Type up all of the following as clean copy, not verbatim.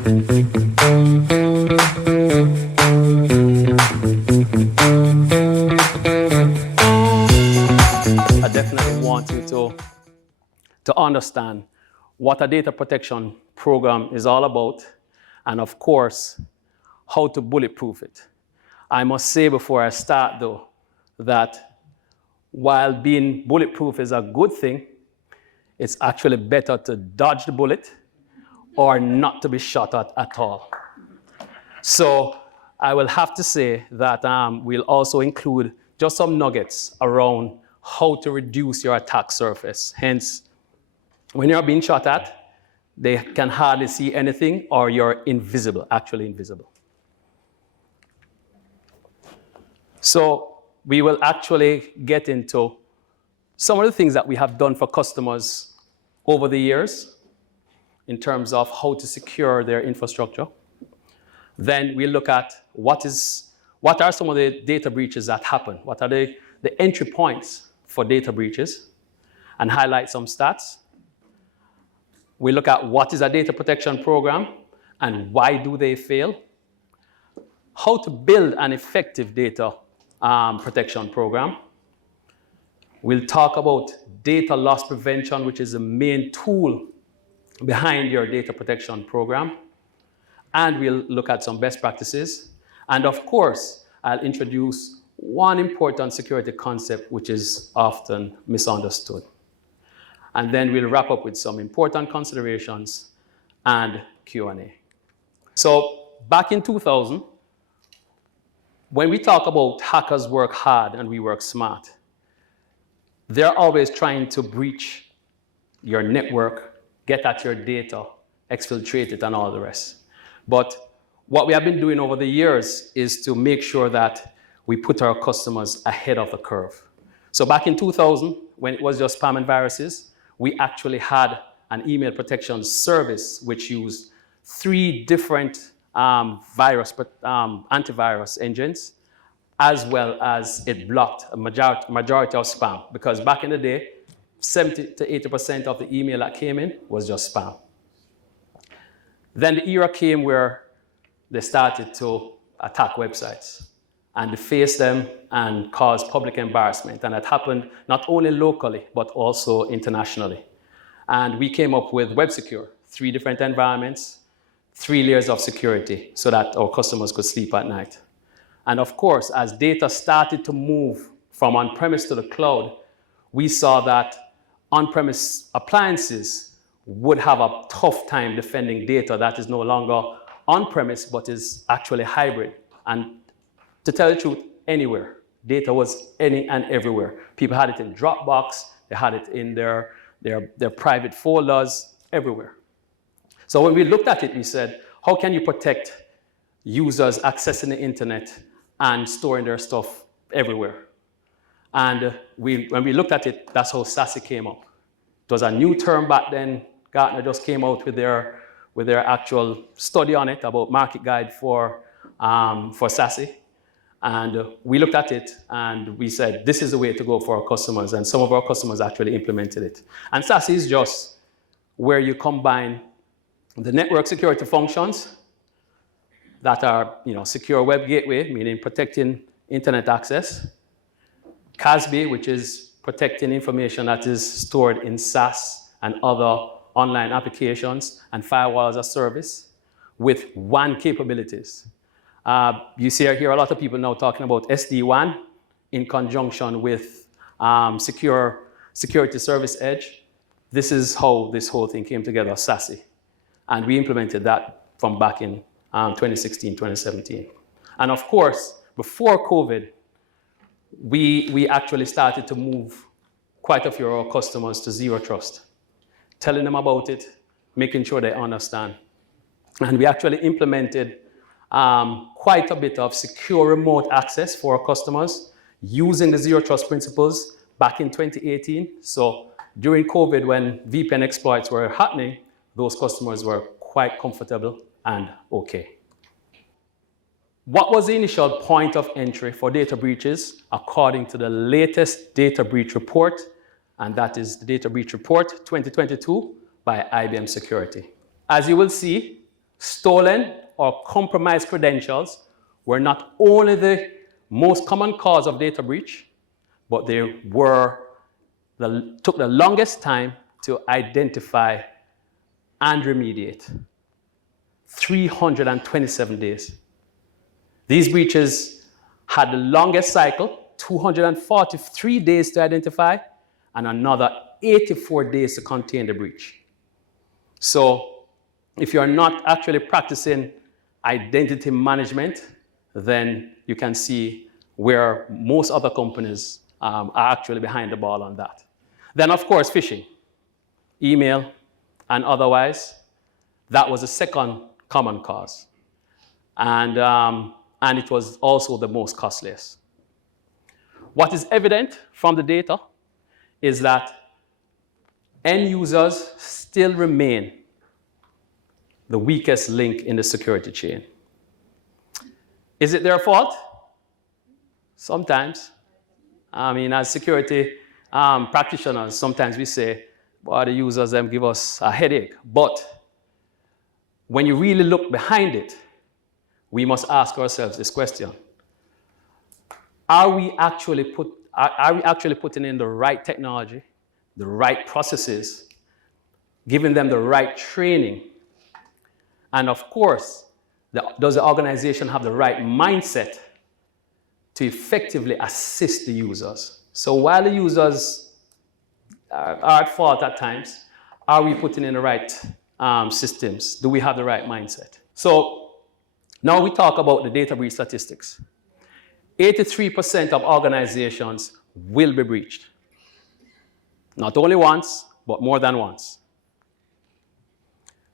I definitely want you to understand what a data protection program is all about, and of course, how to bulletproof it. I must say before I start though, that while being bulletproof is a good thing, it's actually better to dodge the bullet or not to be shot at all. So I will have to say that we'll also include just some nuggets around how to reduce your attack surface. Hence, when you're being shot at, they can hardly see anything or you're invisible, actually invisible. So we will actually get into some of the things that we have done for customers over the years in terms of how to secure their infrastructure. Then we look at what are some of the data breaches that happen? What are the entry points for data breaches? And highlight some stats. We look at what is a data protection program and why do they fail? How to build an effective data protection program. We'll talk about data loss prevention, which is the main tool behind your data protection program. And we'll look at some best practices. And of course, I'll introduce one important security concept which is often misunderstood. And then we'll wrap up with some important considerations and Q&A. So back in 2000, when we talk about hackers work hard and we work smart, they're always trying to breach your network, get at your data, exfiltrate it, and all the rest. But what we have been doing over the years is to make sure that we put our customers ahead of the curve. So back in 2000, when it was just spam and viruses, we actually had an email protection service which used 3 different antivirus engines, as well as it blocked a majority of spam. Because back in the day, 70 to 80% of the email that came in was just spam. Then the era came where they started to attack websites and deface them and cause public embarrassment. And that happened not only locally, but also internationally. And we came up with WebSecure, 3 different environments, 3 layers of security so that our customers could sleep at night. And of course, as data started to move from on-premise to the cloud, we saw that on-premise appliances would have a tough time defending data that is no longer on-premise, but is actually hybrid. And to tell the truth, anywhere. Data was any and everywhere. People had it in Dropbox, they had it in their private folders, everywhere. So when we looked at it, we said, how can you protect users accessing the internet and storing their stuff everywhere? And when we looked at it, that's how SASE came up. It was a new term back then. Gartner just came out with their actual study on it about market guide for SASE. And we looked at it and we said, this is the way to go for our customers. And some of our customers actually implemented it. And SASE is just where you combine the network security functions that are, secure web gateway, meaning protecting internet access. CASB, which is protecting information that is stored in SaaS and other online applications, and firewall as a service with WAN capabilities. You see here a lot of people now talking about SD-WAN in conjunction with security service edge. This is how this whole thing came together, SASE. And we implemented that from back in 2016, 2017. And of course, before COVID, we actually started to move quite a few of our customers to zero trust, telling them about it, making sure they understand. And we actually implemented quite a bit of secure remote access for our customers using the zero trust principles back in 2018. So during COVID, when VPN exploits were happening, those customers were quite comfortable and okay. What was the initial point of entry for data breaches according to the latest data breach report? And that is the Data Breach Report 2022 by IBM Security. As you will see, stolen or compromised credentials were not only the most common cause of data breach, but they took the longest time to identify and remediate. 327 days. These breaches had the longest cycle, 243 days to identify, and another 84 days to contain the breach. So if you're not actually practicing identity management, then you can see where most other companies are actually behind the ball on that. Then, of course, phishing, email, and otherwise. That was the second common cause. And it was also the most costliest. What is evident from the data is that end users still remain the weakest link in the security chain. Is it their fault? Sometimes. I mean, as security practitioners, sometimes we say, well, the users them give us a headache. But when you really look behind it, we must ask ourselves this question. Are we actually putting in the right technology, the right processes, giving them the right training? And of course, does the organization have the right mindset to effectively assist the users? So while the users are at fault at times, are we putting in the right systems? Do we have the right mindset? So now we talk about the data breach statistics. 83% of organizations will be breached. Not only once, but more than once.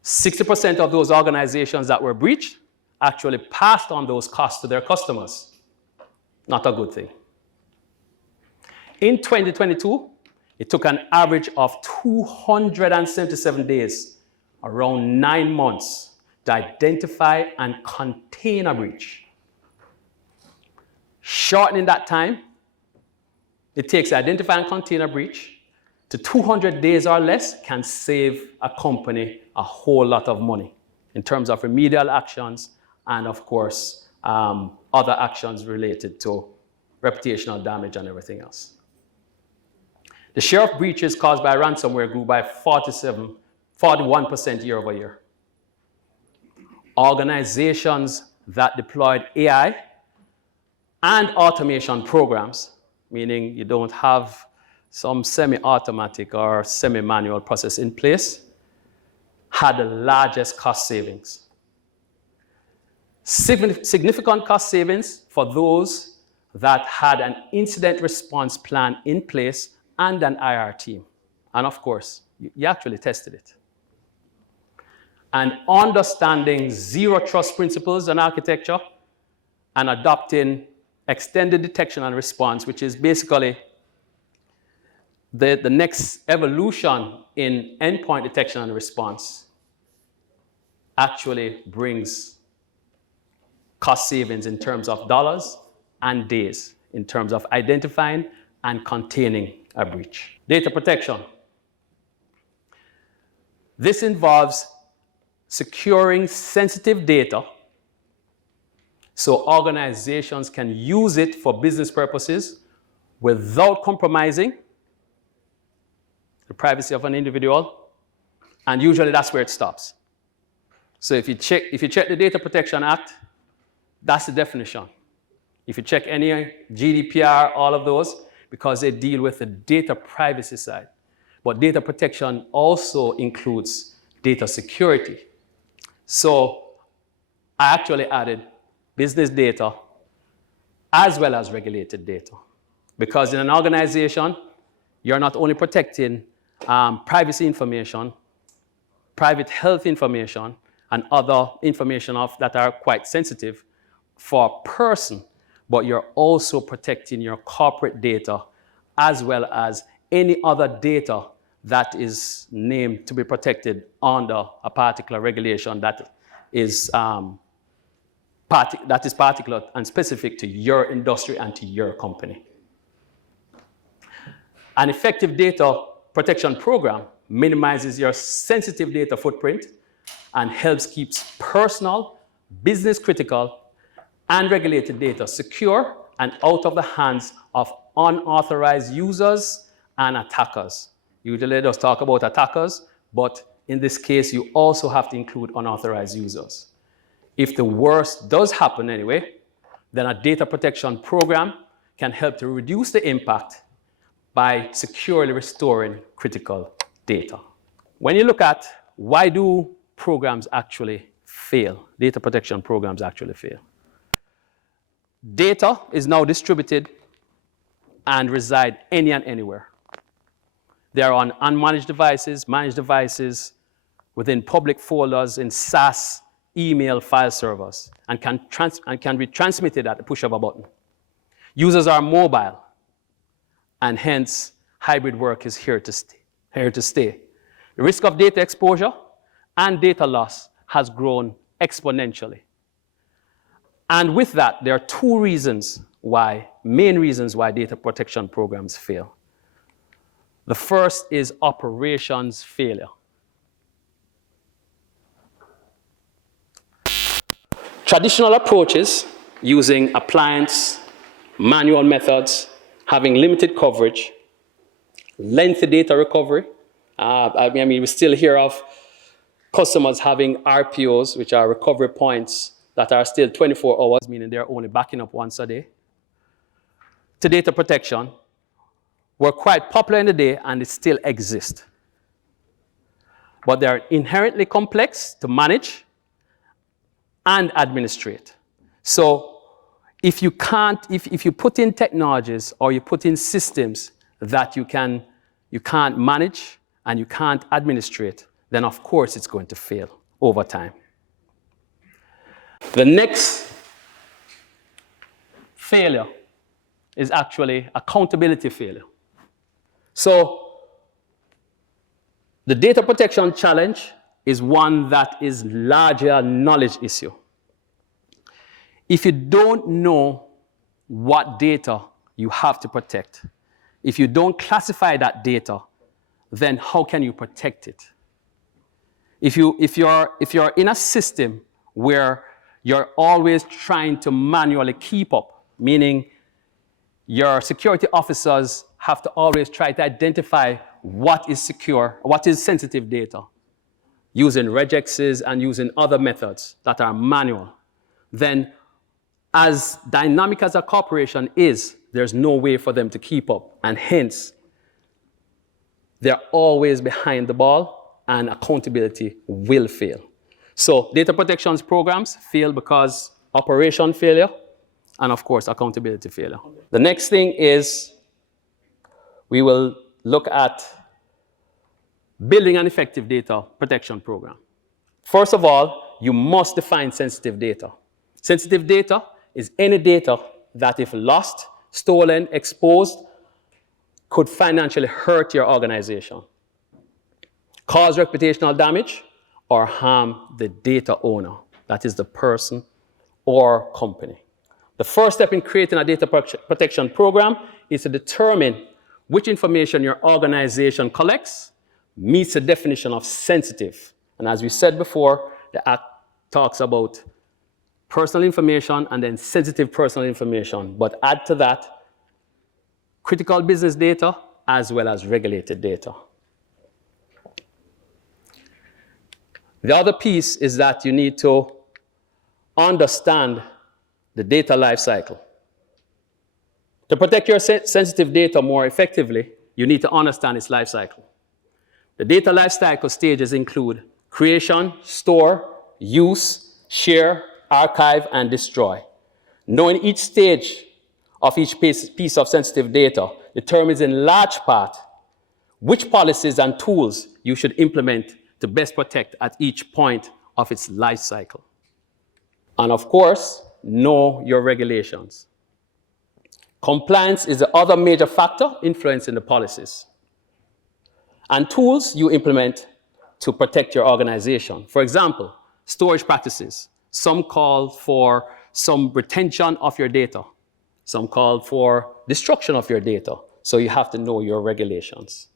60% of those organizations that were breached actually passed on those costs to their customers. Not a good thing. In 2022, it took an average of 277 days, around 9 months, to identify and contain a breach. Shortening that time, it takes to identify and contain a breach to 200 days or less can save a company a whole lot of money in terms of remedial actions and, of course, other actions related to reputational damage and everything else. The share of breaches caused by ransomware grew by 41% year over year. Organizations that deployed AI and automation programs, meaning you don't have some semi-automatic or semi-manual process in place, had the largest cost savings. Significant cost savings for those that had an incident response plan in place and an IR team. And of course, you actually tested it. And understanding zero trust principles and architecture and adopting extended detection and response, which is basically the next evolution in endpoint detection and response, actually brings cost savings in terms of dollars and days in terms of identifying and containing a breach. Data protection. This involves securing sensitive data so organizations can use it for business purposes without compromising the privacy of an individual, and usually that's where it stops. So if you check the Data Protection Act, that's the definition. If you check any GDPR, all of those, because they deal with the data privacy side. But data protection also includes data security. So I actually added business data as well as regulated data. Because in an organization, you're not only protecting privacy information, private health information, and other information that are quite sensitive for a person, but you're also protecting your corporate data as well as any other data that is named to be protected under a particular regulation that is particular and specific to your industry and to your company. An effective data protection program minimizes your sensitive data footprint and helps keep personal, business critical, and regulated data secure and out of the hands of unauthorized users and attackers. Usually just talk about attackers, but in this case, you also have to include unauthorized users. If the worst does happen anyway, then a data protection program can help to reduce the impact by securely restoring critical data. When you look at why do programs actually fail, data protection programs actually fail. Data is now distributed and reside any and anywhere. They are on unmanaged devices, managed devices, within public folders, in SaaS, email file servers, and can be transmitted at the push of a button. Users are mobile, and hence hybrid work is here to stay. The risk of data exposure and data loss has grown exponentially. And with that, there are two main reasons why data protection programs fail. The first is operations failure. Traditional approaches using appliance, manual methods, having limited coverage, lengthy data recovery. We still hear of customers having RPOs, which are recovery points that are still 24 hours, meaning they're only backing up once a day. To data protection were quite popular in the day and it still exists. But they're inherently complex to manage and administrate. So if you put in technologies or you put in systems that you can't manage and you can't administrate, then of course it's going to fail over time. The next failure is actually accountability failure. So the data protection challenge is one that is largely a knowledge issue. If you don't know what data you have to protect, if you don't classify that data, then how can you protect it? If you're in a system where you're always trying to manually keep up, meaning your security officers have to always try to identify what is secure, what is sensitive data, using regexes and using other methods that are manual, then as dynamic as a corporation is, there's no way for them to keep up. And hence, they're always behind the ball and accountability will fail. So data protections programs fail because operation failure and of course accountability failure. The next thing is we will look at building an effective data protection program. First of all, you must define sensitive data. Sensitive data is any data that if lost, stolen, exposed, could financially hurt your organization, cause reputational damage, or harm the data owner, that is the person or company. The first step in creating a data protection program is to determine which information your organization collects meets the definition of sensitive. And as we said before, the Act talks about personal information and then sensitive personal information, but add to that critical business data as well as regulated data. The other piece is that you need to understand the data lifecycle. To protect your sensitive data more effectively, you need to understand its lifecycle. The data lifecycle stages include creation, store, use, share, archive, and destroy. Knowing each stage of each piece of sensitive data determines in large part which policies and tools you should implement to best protect at each point of its life cycle. And of course, know your regulations. Compliance is the other major factor influencing the policies and tools you implement to protect your organization. For example, storage practices. Some call for some retention of your data. Some call for destruction of your data. So you have to know your regulations.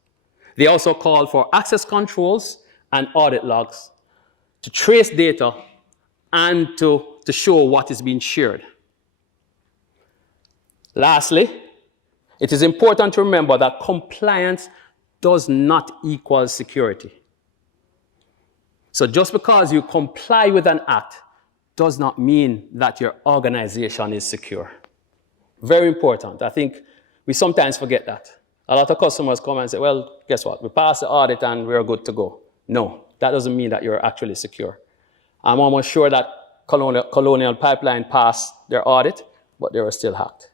They also call for access controls and audit logs to trace data, and to show what is being shared. Lastly, it is important to remember that compliance does not equal security. So just because you comply with an act does not mean that your organization is secure. Very important. I think we sometimes forget that. A lot of customers come and say, well, guess what? We passed the audit and we're good to go. No, that doesn't mean that you're actually secure. I'm almost sure that Colonial Pipeline passed their audit, but they were still hacked.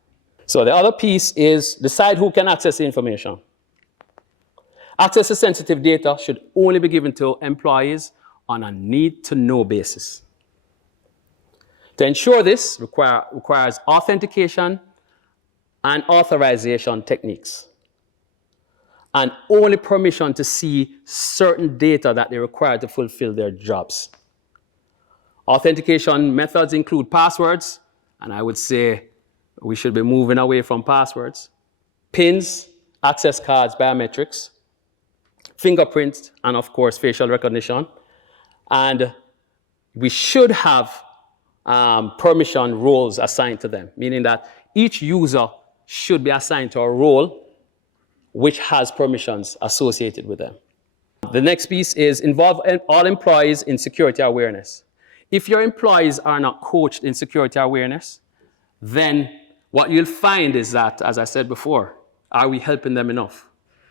So the other piece is decide who can access the information. Access to sensitive data should only be given to employees on a need-to-know basis. To ensure this requires authentication and authorization techniques, and only permission to see certain data that they require to fulfill their jobs. Authentication methods include passwords, and I would say we should be moving away from passwords, PINs, access cards, biometrics, fingerprints, and of course, facial recognition. And we should have permission roles assigned to them, meaning that each user should be assigned to a role which has permissions associated with them. The next piece is involve all employees in security awareness. If your employees are not coached in security awareness, then what you'll find is that, as I said before, are we helping them enough?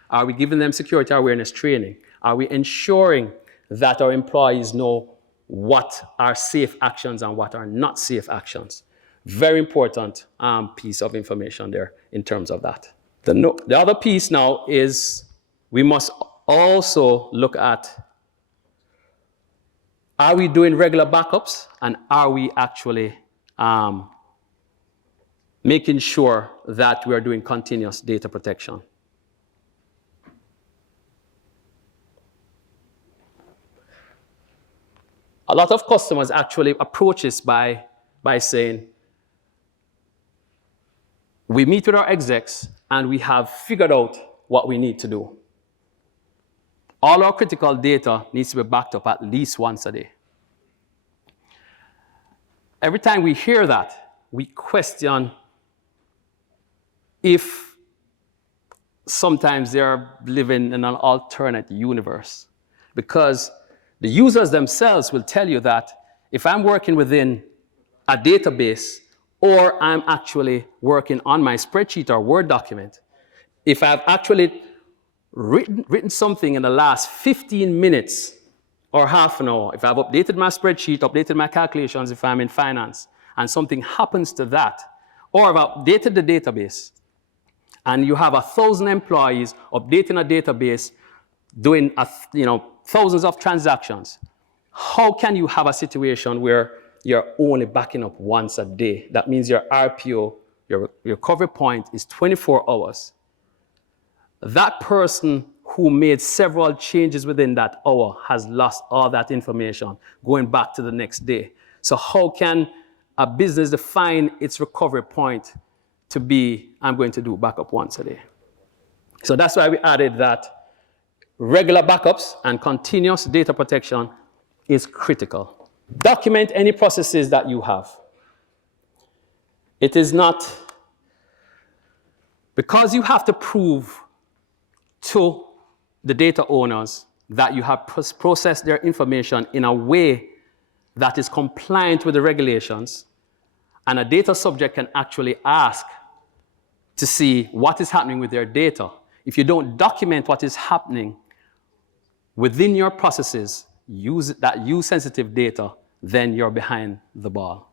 Are we giving them security awareness training? Are we ensuring that our employees know what are safe actions and what are not safe actions? Very important piece of information there in terms of that. The other piece now is we must also look at, are we doing regular backups, and are we actually making sure that we are doing continuous data protection? A lot of customers actually approach this by saying, we meet with our execs and we have figured out what we need to do. All our critical data needs to be backed up at least once a day. Every time we hear that, we question if sometimes they're living in an alternate universe. Because the users themselves will tell you that if I'm working within a database or I'm actually working on my spreadsheet or Word document, if I've actually written something in the last 15 minutes or half an hour, if I've updated my spreadsheet, updated my calculations if I'm in finance, and something happens to that, or I've updated the database, and you have 1,000 employees updating a database, doing thousands of transactions, how can you have a situation where you're only backing up once a day? That means your RPO, your recovery point, is 24 hours. That person who made several changes within that hour has lost all that information going back to the next day. So how can a business define its recovery point to be, I'm going to do backup once a day? So that's why we added that regular backups and continuous data protection is critical. Document any processes that you have. It is not, because you have to prove to the data owners that you have processed their information in a way that is compliant with the regulations, and a data subject can actually ask to see what is happening with their data. If you don't document what is happening within your processes, use sensitive data, then you're behind the ball.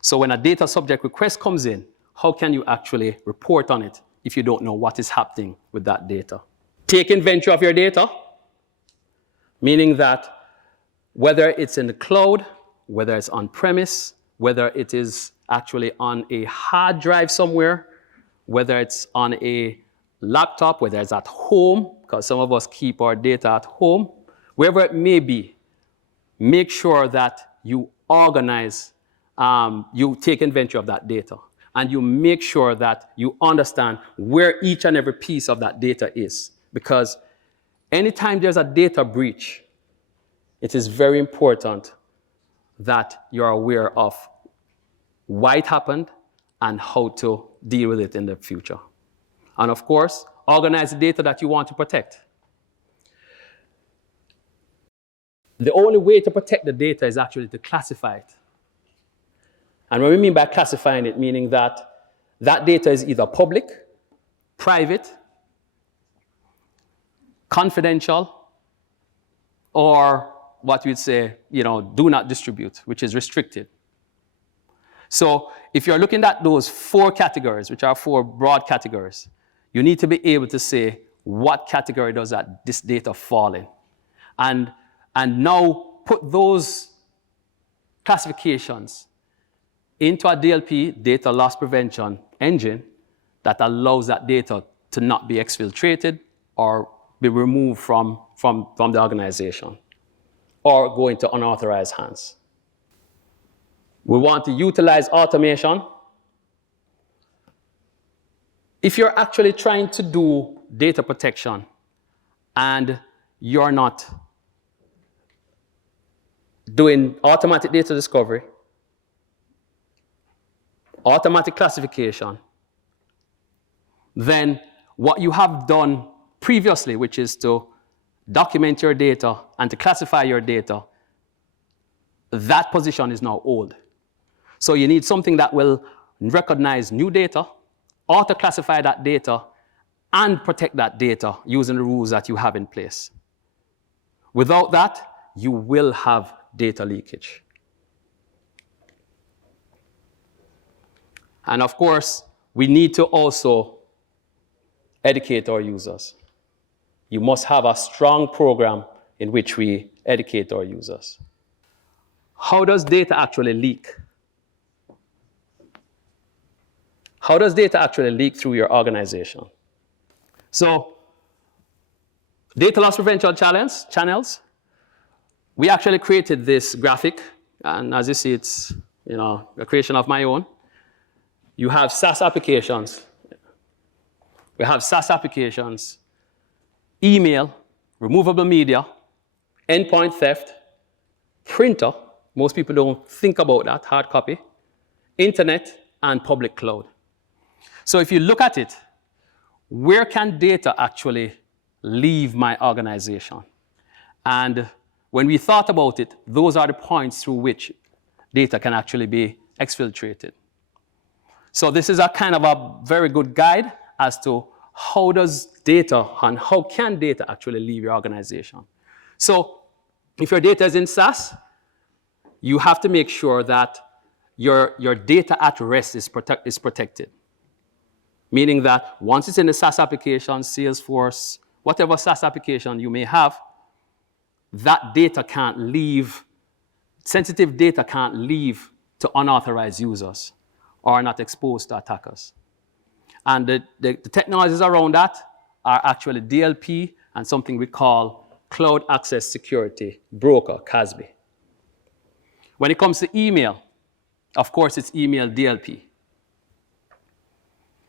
So when a data subject request comes in, how can you actually report on it if you don't know what is happening with that data? Take inventory of your data, meaning that whether it's in the cloud, whether it's on-premise, whether it is actually on a hard drive somewhere, whether it's on a laptop, whether it's at home, because some of us keep our data at home, wherever it may be, make sure that you organize, you take inventory of that data, and you make sure that you understand where each and every piece of that data is. Because anytime there's a data breach, it is very important that you're aware of why it happened and how to deal with it in the future. And of course, organize the data that you want to protect. The only way to protect the data is actually to classify it. And what we mean by classifying it, meaning that that data is either public, private, confidential, or what we'd say, do not distribute, which is restricted. So if you're looking at those 4 categories, which are 4 broad categories, you need to be able to say what category does this data fall in. And now put those classifications into a DLP, data loss prevention engine, that allows that data to not be exfiltrated or be removed from the organization or go into unauthorized hands. We want to utilize automation. If you're actually trying to do data protection and you're not doing automatic data discovery, automatic classification, then what you have done previously, which is to document your data and to classify your data, that position is now old. So you need something that will recognize new data, auto-classify that data, and protect that data using the rules that you have in place. Without that, you will have data leakage. And of course, we need to also educate our users. You must have a strong program in which we educate our users. How does data actually leak? How does data actually leak through your organization? So, data loss prevention channels. We actually created this graphic, and as you see, it's a creation of my own. You have SaaS applications. We have SaaS applications, email, removable media, endpoint theft, printer. Most people don't think about that, hard copy, internet, and public cloud. So if you look at it, where can data actually leave my organization? And when we thought about it, those are the points through which data can actually be exfiltrated. So this is a kind of a very good guide as to how does data and how can data actually leave your organization. So if your data is in SaaS, you have to make sure that your data at rest is protected. Meaning that once it's in the SaaS application, Salesforce, whatever SaaS application you may have, that data can't leave, sensitive data can't leave to unauthorized users or are not exposed to attackers. And the technologies around that are actually DLP and something we call Cloud Access Security Broker, CASB. When it comes to email, of course, it's email DLP.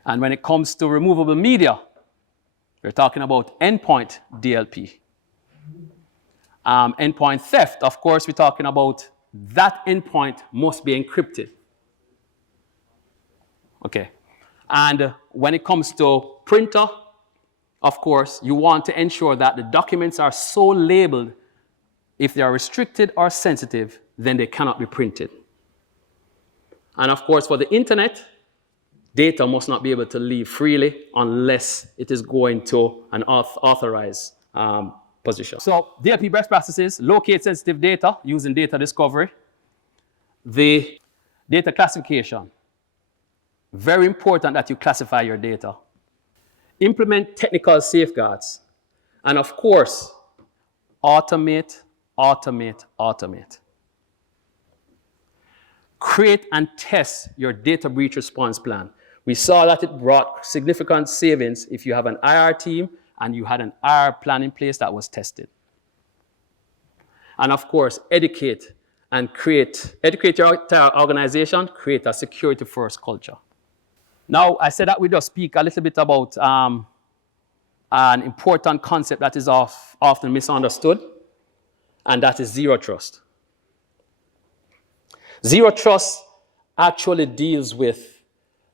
And when it comes to removable media, we're talking about endpoint DLP. Endpoint theft, of course, we're talking about that endpoint must be encrypted. Okay. And when it comes to printer, of course, you want to ensure that the documents are so labeled, if they are restricted or sensitive, then they cannot be printed. And of course, for the internet, data must not be able to leave freely unless it is going to an authorized position. So DLP best practices: locate sensitive data using data discovery. The data classification. Very important that you classify your data. Implement technical safeguards. And of course, automate, automate, automate. Create and test your data breach response plan. We saw that it brought significant savings if you have an IR team and you had an IR plan in place that was tested. And of course, educate your entire organization, create a security-first culture. Now, I said that we just speak a little bit about an important concept that is often misunderstood. and that is zero trust. Zero trust actually deals with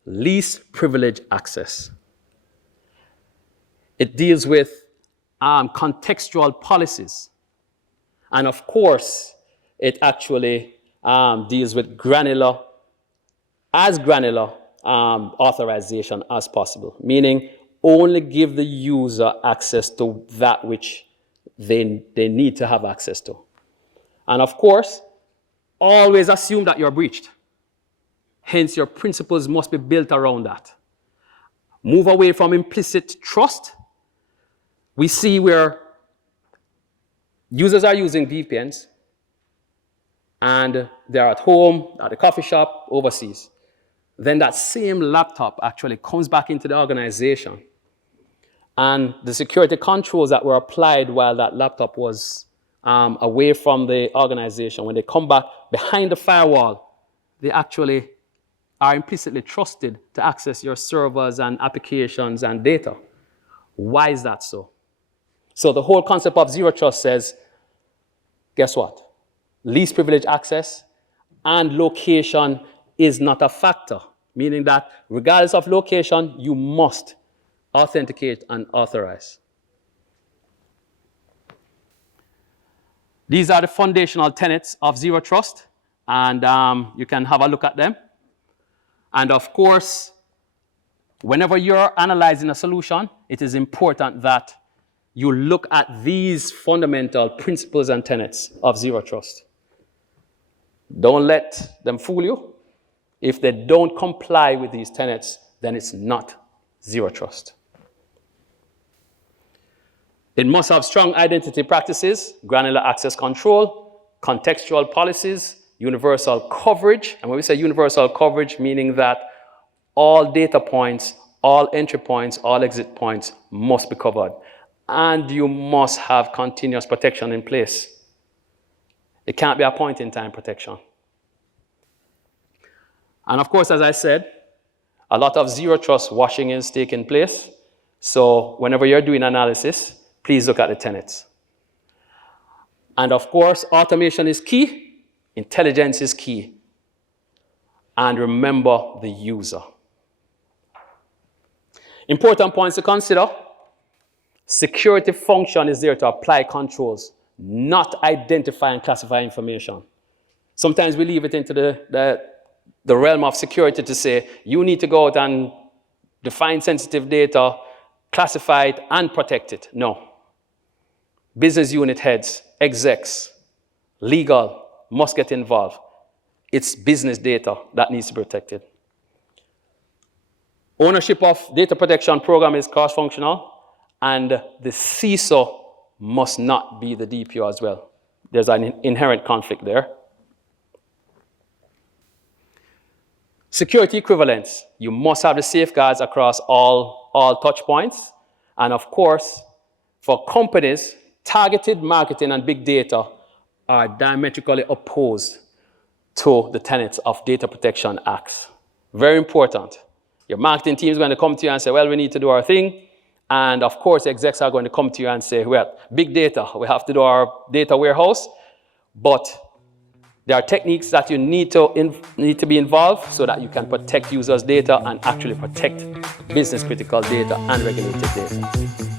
least privilege access. It deals with contextual policies. And of course, it actually deals with granular authorization as possible, meaning only give the user access to that which they need to have access to. And of course, always assume that you're breached. Hence, your principles must be built around that. Move away from implicit trust. We see where users are using VPNs and they're at home, at a coffee shop, overseas. Then that same laptop actually comes back into the organization. And the security controls that were applied while that laptop was away from the organization, when they come back behind the firewall, they actually are implicitly trusted to access your servers and applications and data. Why is that so? So the whole concept of zero trust says, guess what? Least privilege access and location is not a factor, meaning that regardless of location, you must authenticate and authorize. These are the foundational tenets of zero trust, and you can have a look at them. And of course, whenever you're analyzing a solution, it is important that you look at these fundamental principles and tenets of zero trust. Don't let them fool you. If they don't comply with these tenets, then it's not zero trust. It must have strong identity practices, granular access control, contextual policies, universal coverage. And when we say universal coverage, meaning that all data points, all entry points, all exit points must be covered. And you must have continuous protection in place. It can't be a point-in-time protection. And of course, as I said, a lot of zero trust washing is taking place. So whenever you're doing analysis, please look at the tenets. And of course, automation is key, intelligence is key. And remember the user. Important points to consider. Security function is there to apply controls, not identify and classify information. Sometimes we leave it into the realm of security to say, you need to go out and define sensitive data, classify it, and protect it. No. Business unit heads, execs, legal must get involved. It's business data that needs to be protected. Ownership of data protection program is cross-functional, and the CISO must not be the DPO as well. There's an inherent conflict there. Security equivalence. You must have the safeguards across all touch points. And of course, for companies, targeted marketing and big data are diametrically opposed to the tenets of data protection acts. Very important. Your marketing team is going to come to you and say, well, we need to do our thing. And of course, execs are going to come to you and say, well, big data, we have to do our data warehouse. But there are techniques that you need to be involved so that you can protect users' data and actually protect business critical data and regulated data.